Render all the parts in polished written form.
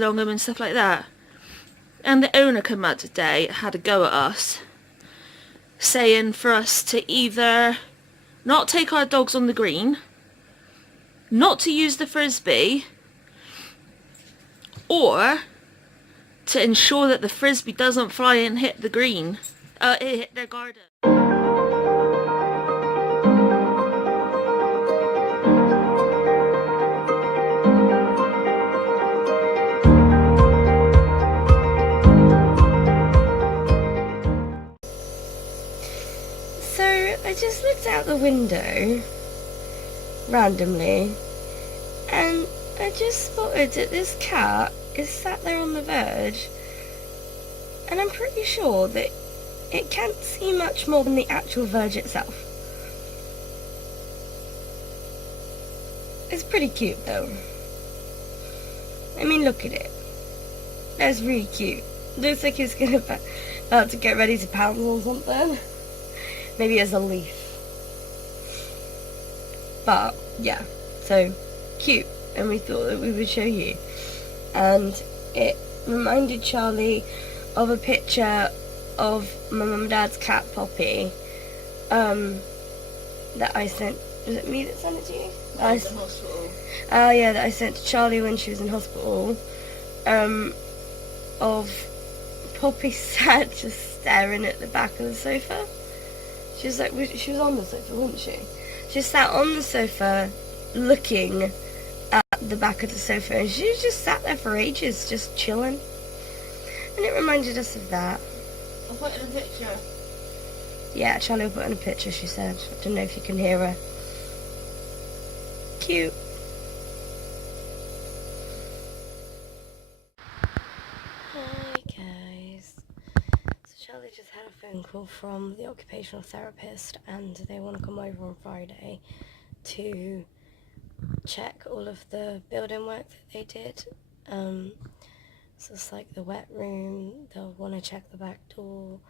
along them and stuff like that. And the owner came out today, had a go at us, saying for us to either not take our dogs on the green, not to use the frisbee, or to ensure that the frisbee doesn't fly and hit the green, hit their garden. So I just looked out the window randomly and I just spotted that this cat is sat there on the verge, and I'm pretty sure that it can't see much more than the actual verge itself. It's pretty cute though. I mean, look at it. That's really cute. Looks like it's about to get ready to pounce on something. Maybe as a leaf. But yeah, so cute, and we thought that we would show you. And it reminded Charlie of a picture of my mum and dad's cat Poppy that I sent. Was it me that sent it to you? I was in hospital. Oh yeah, that I sent to Charlie when she was in hospital. Of Poppy sat just staring at the back of the sofa. She was like, she was on the sofa, wasn't she? She sat on the sofa looking at the back of the sofa, and she just sat there for ages, just chilling. And it reminded us of that. I'll put in a picture. Yeah, Charlie will put in a picture, she said. I don't know if you can hear her. Cute. Hi guys. So Charlie just had a phone call from the occupational therapist, and they want to come over on Friday to check all of the building work that they did. So it's like the wet room, they'll want to check the back door,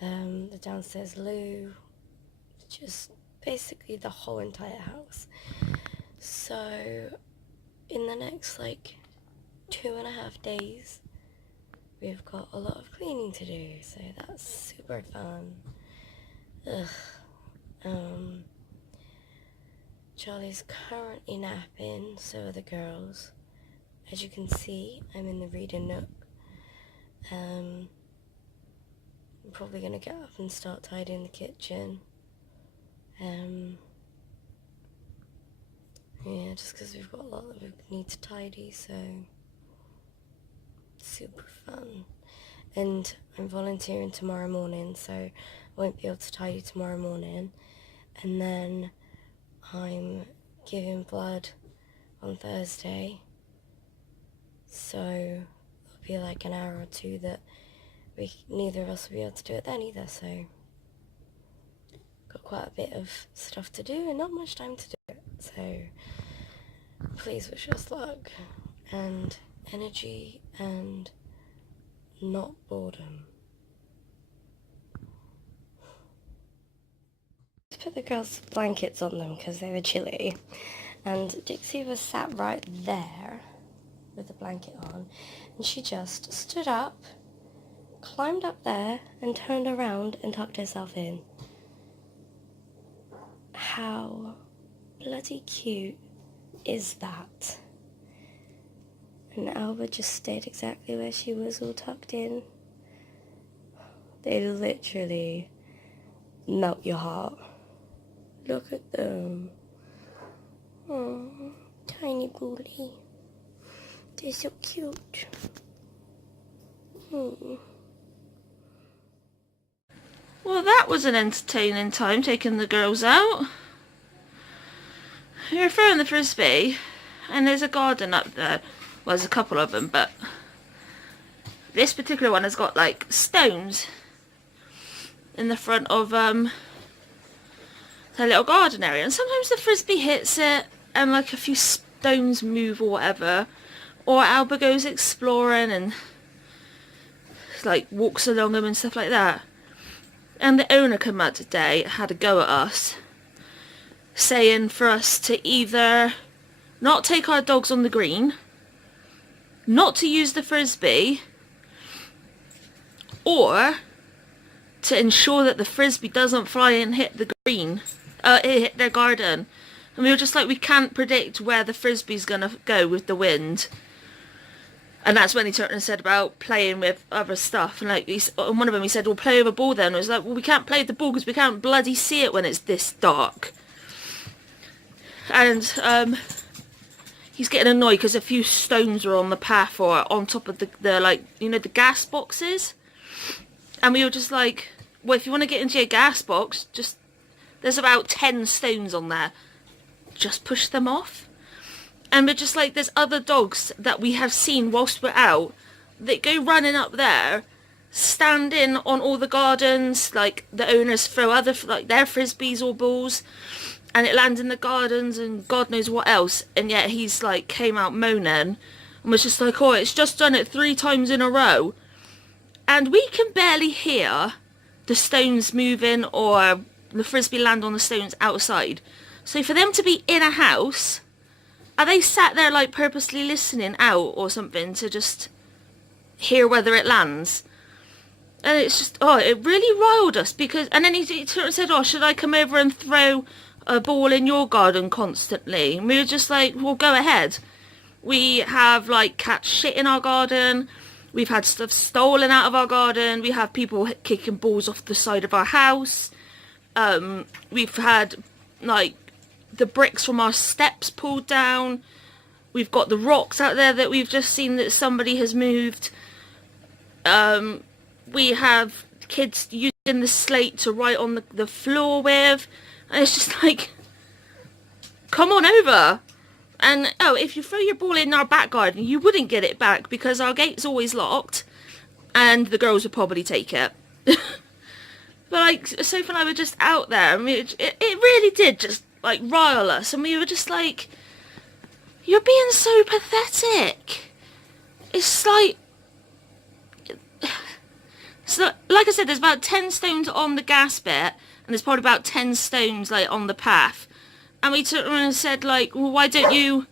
the downstairs loo, just basically the whole entire house. So in the next like 2.5 days, we've got a lot of cleaning to do, so that's super fun. Charlie's currently napping, so are the girls. As you can see, I'm in the reading nook. I'm probably going to get up and start tidying the kitchen. Yeah, just because we've got a lot that we need to tidy, so super fun. And I'm volunteering tomorrow morning, so I won't be able to tidy tomorrow morning. And then I'm giving blood on Thursday, so it'll be like an hour or two that neither of us will be able to do it then either, so got quite a bit of stuff to do and not much time to do it, so please wish us luck and energy and not boredom. Put the girls' blankets on them because they were chilly, and Dixie was sat right there with the blanket on, and she just stood up, climbed up there, and turned around and tucked herself in. How bloody cute is that? And Alba just stayed exactly where she was, all tucked in. They literally melt your heart. Look at them. Oh, tiny booty. They're so cute. Well, that was an entertaining time taking the girls out. We were throwing the frisbee, and there's a garden up there. Well, there's a couple of them, but this particular one has got like stones in the front of a little garden area, and sometimes the frisbee hits it and like a few stones move or whatever, or Alba goes exploring and like walks along them and stuff like that. And the owner came out today, had a go at us, saying for us to either not take our dogs on the green, not to use the frisbee, or to ensure that the frisbee doesn't fly and hit the green, hit their garden. And we were just like, we can't predict where the frisbee's gonna go with the wind. And that's when he turned and said about playing with other stuff. And like, on one of them he said, we'll play with a ball then. And it was like, well, we can't play with the ball because we can't bloody see it when it's this dark. And he's getting annoyed because a few stones were on the path or on top of the like, you know, the gas boxes. And we were just like, well, if you want to get into your gas box, just, there's about 10 stones on there. Just push them off. And we're just like, there's other dogs that we have seen whilst we're out that go running up there, standing on all the gardens, like the owners throw other, like their frisbees or balls, and it lands in the gardens and God knows what else. And yet he's like, came out moaning and was just like, oh, it's just done it 3 times in a row. And we can barely hear the stones moving or the frisbee land on the stones outside. So for them to be in a house, are they sat there like purposely listening out or something to just hear whether it lands? And it's just, oh, it really riled us because, and then he turned and said, oh, should I come over and throw a ball in your garden constantly? And we were just like, well, go ahead. We have like cats shit in our garden. We've had stuff stolen out of our garden. We have people kicking balls off the side of our house. We've had like the bricks from our steps pulled down. We've got the rocks out there that we've just seen that somebody has moved. We have kids using the slate to write on the floor with. And it's just like, come on over. And, oh, if you throw your ball in our back garden, you wouldn't get it back because our gate's always locked. And the girls would probably take it. But, like, Soph and I were just out there. I mean, it really did just, like, rile us. And we were just like, you're being so pathetic. It's like... So, like I said, there's about 10 stones on the gas bit. And there's probably about 10 stones, like, on the path. And we turned around and said, like, well, why don't you...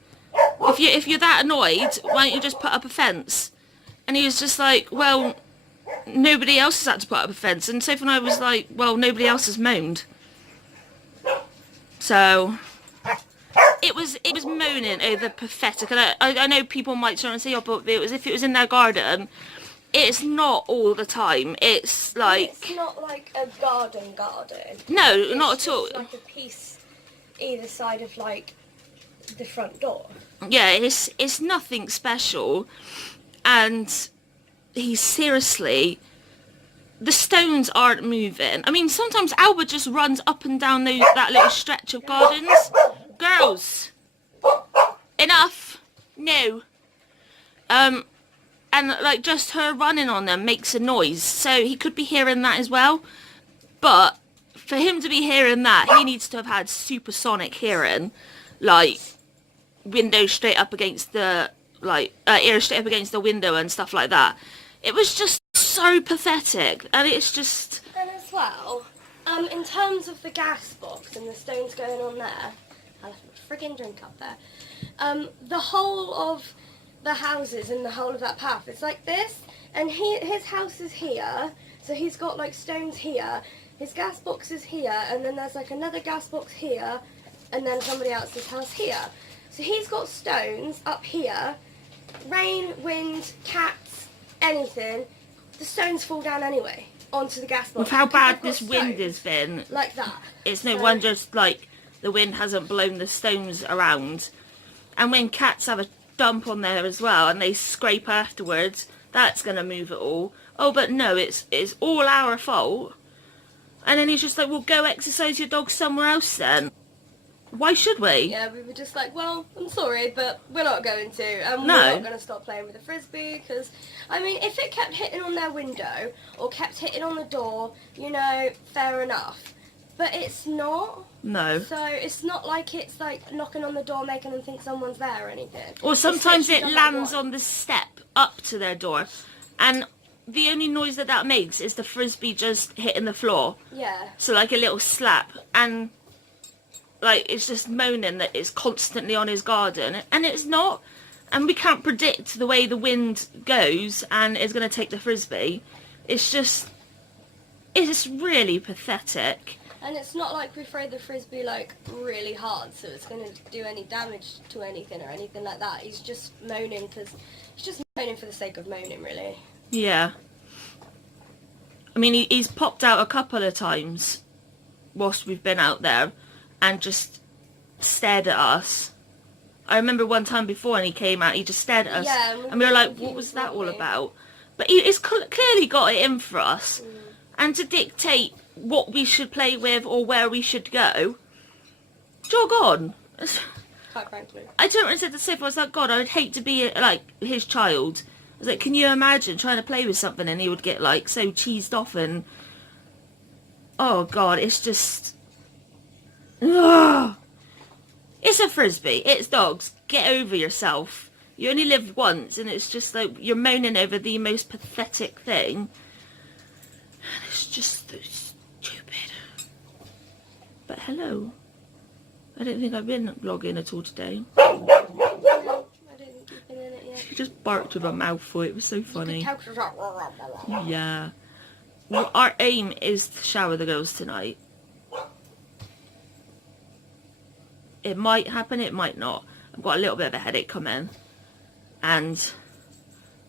If you're that annoyed, why don't you just put up a fence? And he was just like, well... Nobody else has had to put up a fence. And Soph and I was like, well, nobody else has moaned. So it was moaning over pathetic. And I know people might try and say, oh, but it was if it was in their garden. It's not all the time. It's like... It's not like a garden. No, it's not at all. It's like a piece either side of like the front door. Yeah, it's nothing special. And... He's seriously, the stones aren't moving. I mean, sometimes Albert just runs up and down that little stretch of gardens. Girls, enough. No. And like just her running on them makes a noise. So he could be hearing that as well. But for him to be hearing that, he needs to have had supersonic hearing. Like window straight up against the, like, ear straight up against the window and stuff like that. It was just so pathetic, and it's just... And as well, in terms of the gas box and the stones going on there, I left my friggin' drink up there, the whole of the houses and the whole of that path, it's like this, and his house is here, so he's got like stones here, his gas box is here, and then there's like another gas box here, and then somebody else's house here. So he's got stones up here, rain, wind, cats, anything, the stones fall down anyway onto the gas box. With how bad this wind has been, like that, it's no wonder like the wind hasn't blown the stones around. And when cats have a dump on there as well and they scrape afterwards, that's gonna move it all. Oh, but no, it's all our fault. And then he's just like, well, go exercise your dog somewhere else then. Why should we? Yeah, we were just like, well, I'm sorry, but we're not going to. And we're not going to stop playing with the frisbee because, I mean, if it kept hitting on their window or kept hitting on the door, you know, fair enough. But it's not. No. So it's not like it's like knocking on the door, making them think someone's there or anything. Or sometimes it lands on the step up to their door. And the only noise that makes is the frisbee just hitting the floor. Yeah. So like a little slap. And... like, it's just moaning that it's constantly on his garden, and it's not. and we can't predict the way the wind goes and it's going to take the frisbee. It's really pathetic. And it's not like we throw the frisbee like really hard, so it's going to do any damage to anything or anything like that. He's just moaning because he's just moaning for the sake of moaning, really. Yeah. I mean, he's popped out a couple of times whilst we've been out there and just stared at us. I remember one time before and he came out, he just stared at us. Yeah, and we were like, what was that all about? But he's clearly got it in for us. And to dictate what we should play with or where we should go, jog on. Quite frankly. I don't want to say to Soph, I was like, God, I would hate to be like his child. I was like, can you imagine trying to play with something and he would get like so cheesed off and... Oh God, it's just... Ugh. It's a frisbee. It's dogs. Get over yourself. You only live once and it's just like you're moaning over the most pathetic thing. And it's just so stupid. But hello. I don't think I've been vlogging at all today. No, I don't think you've been in it yet. She just barked with her mouth full. It was so funny. Yeah. Well, our aim is to shower the girls tonight. It might happen, it might not. I've got a little bit of a headache coming. And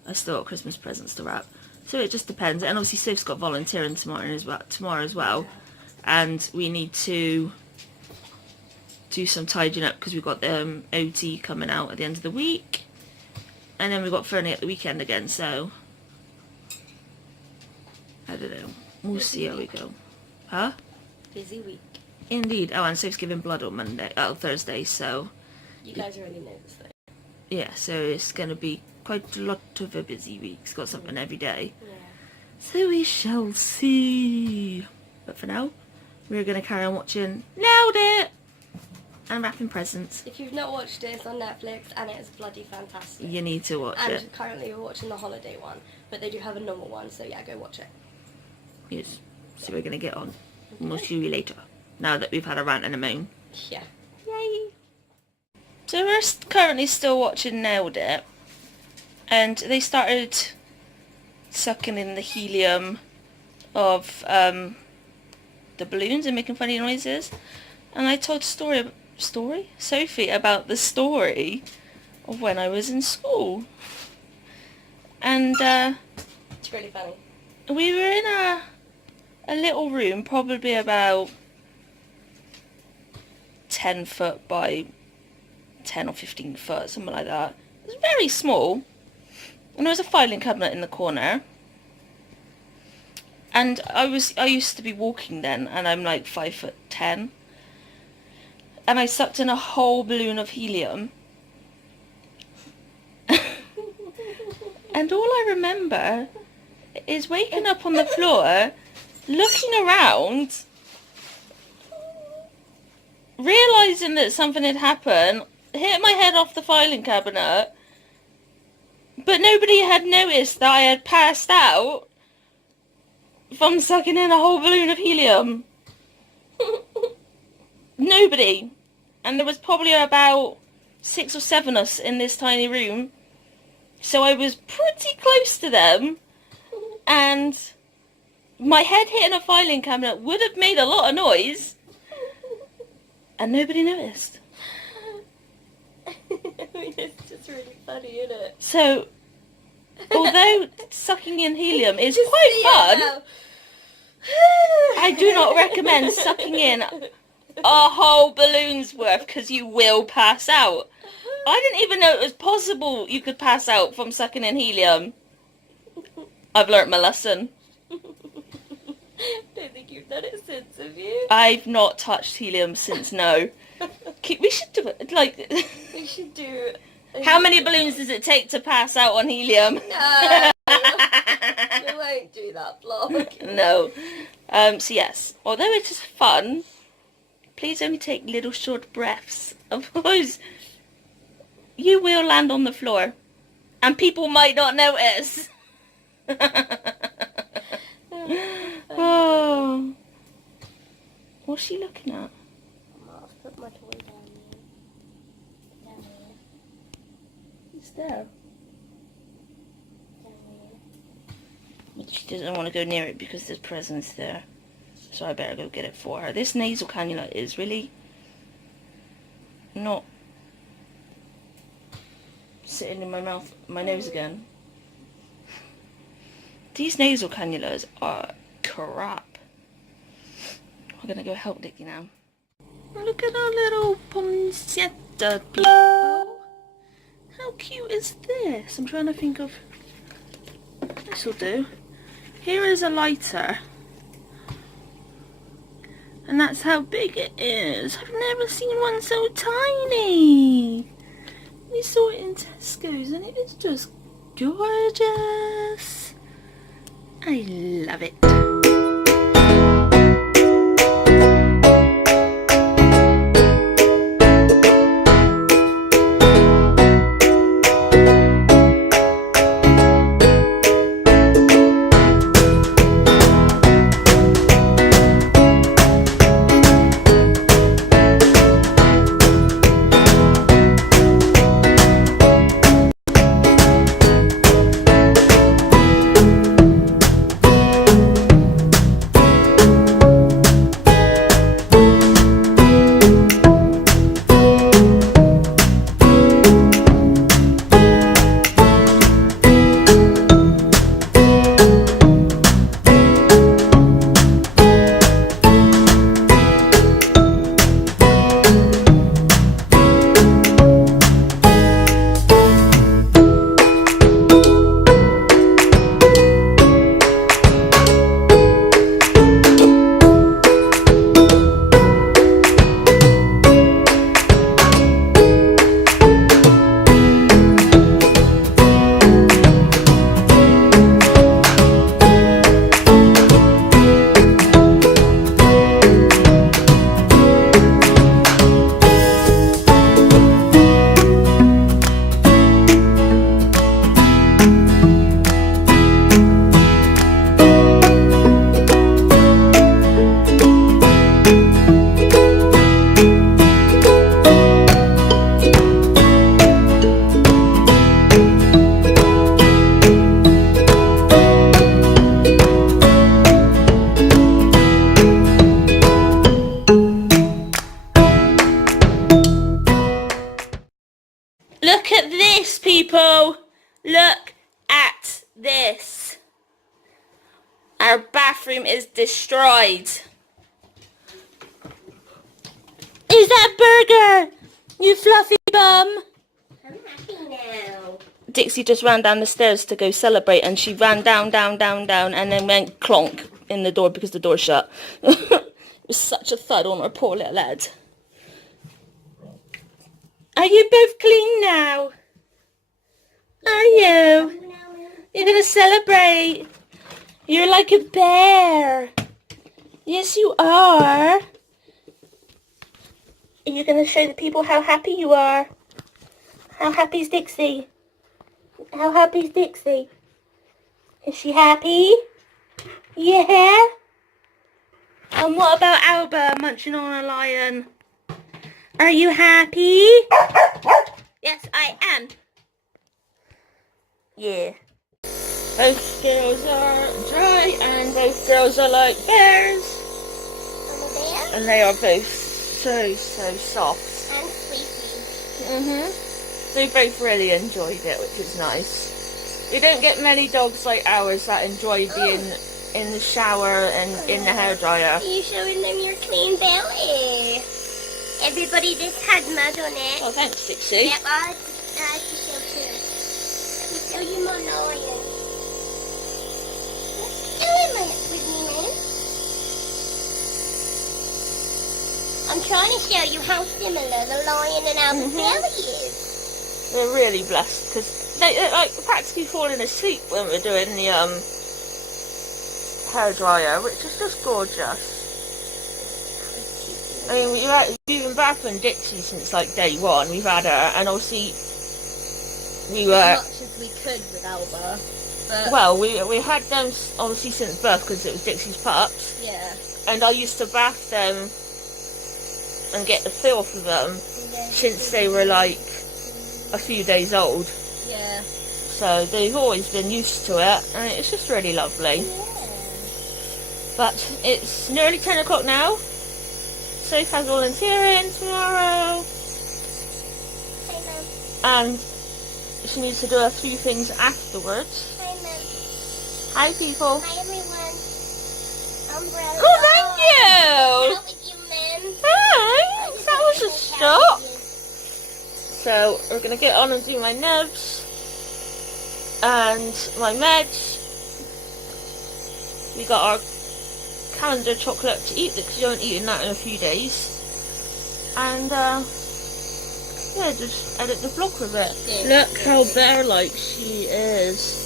I still got Christmas presents to wrap. So it just depends. And obviously Soph's got volunteering tomorrow as well. And we need to do some tidying up because we've got the OT coming out at the end of the week. And then we've got Fernie at the weekend again, so... I don't know. We'll see how we go. Huh? Busy week. Indeed. Oh, and Soph's giving blood on Thursday, so... You guys already know this though. Yeah, so it's going to be quite a lot of a busy week. It's got something every day. Yeah. So we shall see. But for now, we're going to carry on watching Nailed It! And wrapping presents. If you've not watched it, it's on Netflix and it's bloody fantastic. You need to watch it. And currently we're watching the holiday one, but they do have a normal one, so yeah, go watch it. Yes. So we're going to get on. And we'll see you later. Now that we've had a rant and a moan. Yeah. Yay! So we're currently still watching Nailed It. And they started sucking in the helium of the balloons and making funny noises. And I told Sophie about the story of when I was in school. And It's really funny. we were in a little room, probably about 10 foot by 10 or 15 foot, something like that. It was very small. And there was a filing cabinet in the corner. And I used to be walking then, and I'm like 5'10". And I sucked in a whole balloon of helium. And all I remember is waking up on the floor, looking around, realising that something had happened, hit my head off the filing cabinet, but nobody had noticed that I had passed out from sucking in a whole balloon of helium. Nobody. And there was probably about 6 or 7 of us in this tiny room. So I was pretty close to them. And my head hitting a filing cabinet would have made a lot of noise. And nobody noticed. I mean, it's just really funny, isn't it? So, although sucking in helium is quite fun, I do not recommend sucking in a whole balloon's worth because you will pass out. I didn't even know it was possible you could pass out from sucking in helium. I've learnt my lesson. Don't think you've done it since, have you? I've not touched helium since, no. We should do it, like... We should do... How many balloons does it take to pass out on helium? No! We won't do that vlog. No. So yes, although it is fun, please only take little short breaths. Otherwise, you will land on the floor. And people might not notice. Oh. What's she looking at? I've put my toy down there. It's there. But she doesn't want to go near it because there's presents there. So I better go get it for her. This nasal cannula is really not sitting in my mouth, my nose again. These nasal cannulas are crap. I'm gonna go help Dickie now. Look at our little poinsettia people. How cute is this? I'm trying to think of... This'll do. Here is a lighter. And that's how big it is. I've never seen one so tiny. We saw it in Tesco's and it is just gorgeous. I love it. Look at this, people. Look at this. Our bathroom is destroyed. Is that burger? You fluffy bum. I'm happy now. Dixie just ran down the stairs to go celebrate and she ran down, and then went clonk in the door because the door shut. It was such a thud on her poor little head. Are you both clean now? Are you? You're going to celebrate? You're like a bear. Yes, you are. Are you going to show the people how happy you are? How happy is Dixie? How happy is Dixie? Is she happy? Yeah? And what about Alba munching on a lion? Are you happy? Yes, I am. Yeah. Both girls are dry and both girls are like bears. I'm a bear. And they are both so soft. And sleepy. They both really enjoyed it, which is nice. You don't get many dogs like ours that enjoy being in the shower and in the hairdryer. Are you showing them your clean belly? Everybody, this had mud on it. Oh, thanks, Dixie. Yep, I like to show too. Let me show you my lion. Let's do it with me, man. I'm trying to show you how similar the lion and Alba's belly is. We're really blessed because they're like practically falling asleep when we're doing the hairdryer, which is just gorgeous. I mean, we've been bathing Dixie since like day one. We've had her, and obviously we were As much as we could with Alba. But well, we had them obviously since birth because it was Dixie's pups. yeah. And I used to bath them and get the feel for them since they were like a few days old. Yeah. So they've always been used to it, and it's just really lovely. Yeah. But it's nearly 10 o'clock now. Soph has volunteering tomorrow. Hi, Mum. And she needs to do a few things afterwards. Hi, Mum. Hi, people. Hi, everyone. Umbrella. Oh, thank you. Help with you, Mum. Thanks. That was a stop. So we're going to get on and do my nubs and my meds. We got our calendar chocolate to eat because you haven't eaten that in a few days. And yeah, just edit the vlog with it. Yeah. Look how bear-like she is.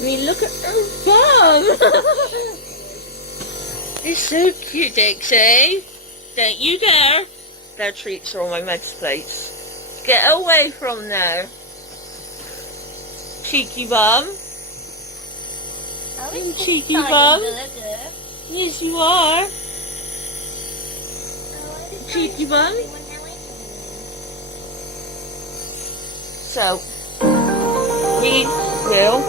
I mean, look at her bum. It's so cute, Dixie. Don't you dare. Their treats are on my meds plates. Get away from there. Cheeky bum. You cheeky bum. Yes, you are. Cheeky bum. So, we will